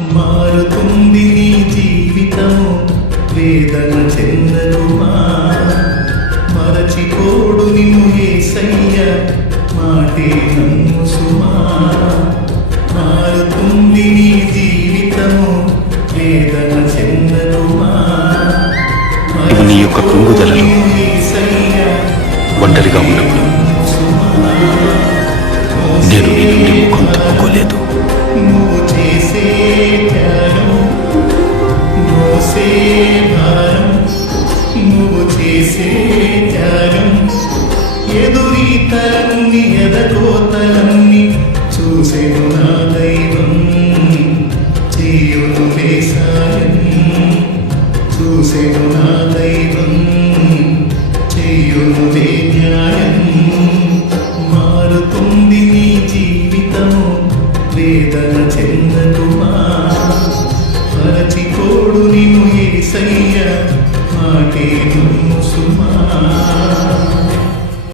మారుతుంది నీ జీవితము. వేదన చెందనుమా? మరచిపోడు నిన్ను ఏసయ్య. మాటే నమ్ము సుమా మారుతుంది నీ జీవితము. వేదన నువ్వు నీ యొక్క కృంగుదలలో ఒంటరిగా ఉన్నప్పుడు నేను నీ నుండి ముఖం తప్పుకోలేదు భారం నువ్వు చేసే త్యాగం. ఎదురీతలన్నీ ఎదకోతలన్నీ చూసేను నా దైవం. చేయును వేసాయం చూసేను నా దైవం. చేయును న్యాయం. మారుతుంది నీ జీవితము వేదన చెందకుమా